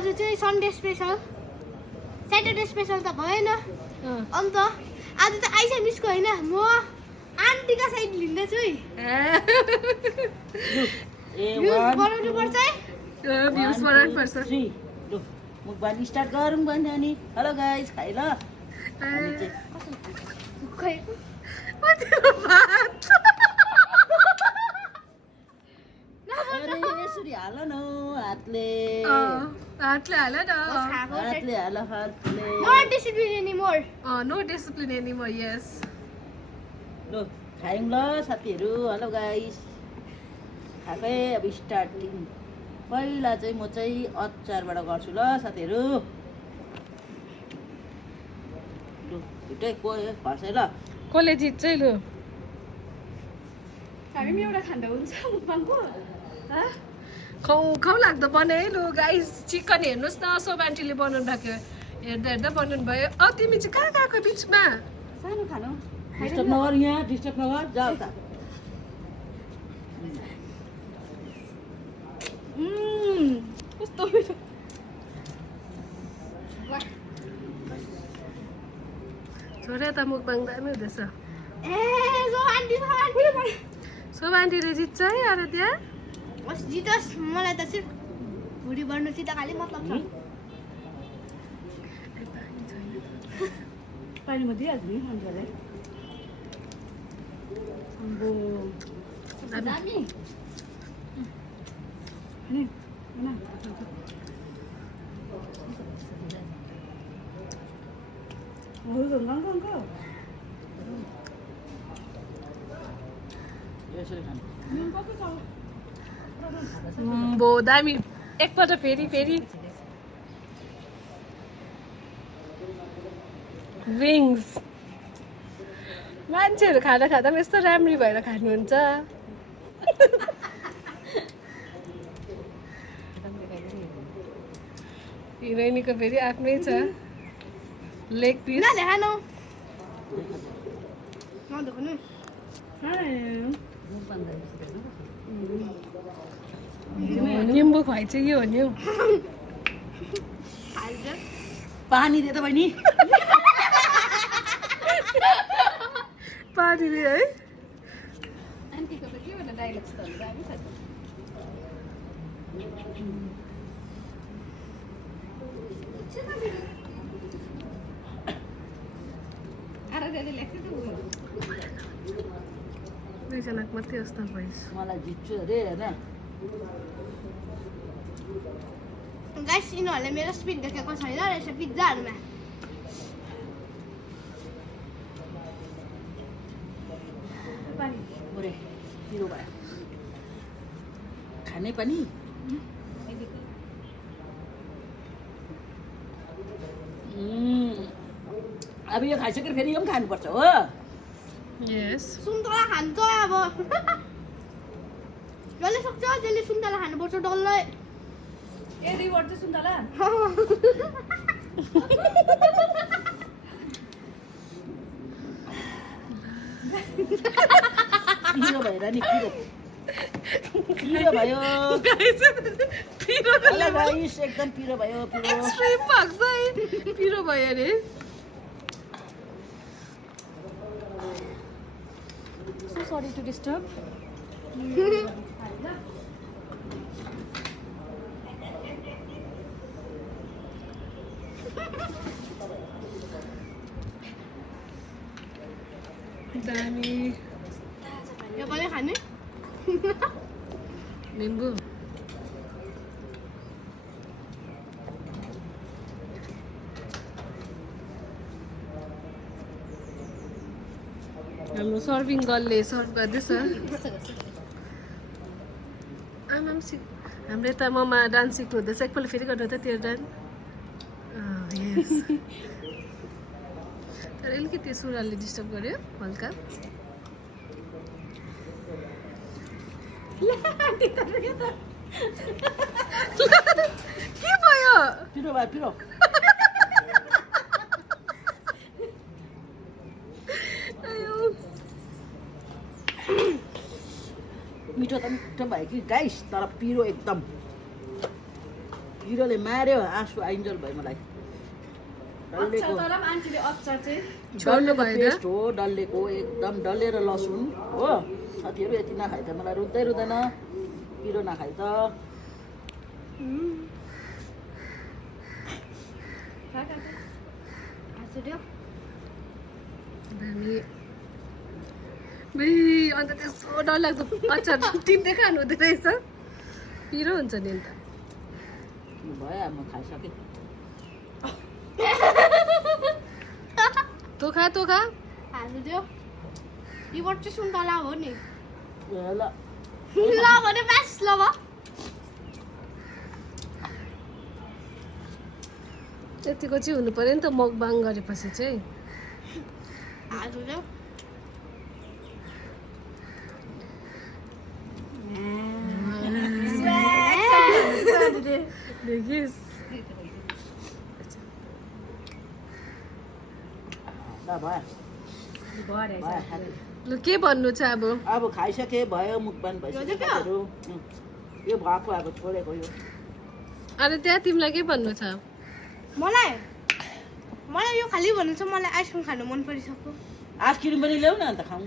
आज चाहिँ Sunday special Saturday special त भएन अन्त आज चाहिँ आइसा मिसको होइन म आन्टीका साइड लिँदैछु है बनाउनु पर्छ है भ्युज बढाउनु पर्छ मुखबानी स्टार्ट गरौँ भन्यो नि हेलो गाइस खाइ ल खै यसरी हाल न हातले हातले हाल न हातले हाल हातले no discipline anymore no discipline anymore yes ल खायौँ ल साथीहरू हेलो गाइस खाएकै अब स्टार्टिङ पहिला चाहिँ म चाहिँ अचारबाट गर्छु ल साथीहरू लु छिटै गयो फर्सै ल कसले जित्छ है लु हामी पनि एउटा खाँदा हुन्छ मुखबाङको खाउ लाग्दो बनाए लु गाइस चिकन हेर्नुहोस् न सोभ आन्टीले बनाउनु भएको हेर्दा हेर्दा बनाउनु भयो तिमी चाहिँ कहाँ गएको बिचमा सानो खानु डिस्टर्ब नगर यहाँ डिस्टर्ब नगर जाऊ त कस्तो मिठो छोरा त मुखबाङ दामी हुँदैछ ए जो आन्टी सोभ आन्टीले जित्छ है आराध्या होस् जितोस् मलाई त सिर्फ भुँडी बढ्नुसित खालि मतलब छ पानी म दिइहाल्छु नि अन्जलाई दामी यसरी खानु बो दामी एकपल्ट फेरि विङ्स मान्छेहरू खाँदा पनि यस्तो राम्री भएर खानुहुन्छ हिरोइनीको फेरि आफ्नै छ लेग पिस नदेखानु नदेखानु निम्बु खुवाइ चाहिँ यो हो नि हौ पानी दे त बहिनी पानी है आन्टीको त के भन्दा डाइलग छ दामी छ आराधले लेख्छ त दुईजनाको मात्रै जस्तो भइस मलाई जित्छु अरे होइन गाइस यिनीहरूले मेरो स्पिड देखेको छैन रहेछ पिज्जाहरूमा ओरे पिरो भयो खाने पनि अब यो खाइसकेर फेरि यो पनि खानुपर्छ हो यस सुन्तला खान्छ अब जसले सक्छ त्यसले सुन्तला खानुपर्छ डल्लै ए रिवार्ड चाहिँ सुन्तला पिरो भएर नि पिरो भयो गाइस एकदम पिरो भयो एक्सट्रिम भएको छ है पिरो भयो अरे So sorry to disturb. दामी यो कसले खाने निम्बु हाम्रो सर्भिङ गर्लले सर्भ गर्दैछ आमाम हाम्रो यता ममा डान्स सिक्नु हुँदैछ एकपल्ट फेरि गर्नु त त्यो डान्स यस तर अलिकति सुरालले डिस्टर्ब गर्यो हल्का के भयो पिरो भयो पिरो मिठो त मिठो भयो कि गाइस तर पिरो एकदम पिरोले मार्यो आँसु आइन्जल भयो मलाई डल्लेको छोड्नु भएन पेस्ट हो डल्लेको एकदम डल्लेर लसुन हो साथीहरू यति नखाइ त मलाई रुच्दै रुँदैन पिरो नखाइ त हजुर दामी अन्त त्यस्तो डरलाग्दो अचार टिप्दै खानु हुँदो रहेछ पिरो हुन्छ नि अन्त भयो म खाइसकेँ तँ खा हजुर यो चाहिँ सुन्तला हो नि ल ल भने बास ल भयो यतिको चाहिँ हुनु पर्यो नि त मकबाङ गरेपछि चाहिँ हजुर देखिस् ल भयो ल के भन्नु छ अब खाइसके भयो मुखबान भइसक्यो साथीहरू यो भएको अब छोडेको यो अरे त्यहाँ तिमीलाई के भन्नु छ मलाई यो खालि भन्नु छ मलाई आइसक्रिम खानु मन परिसक्यो आइसक्रिम पनि ल्याउ न अन्त खाउँ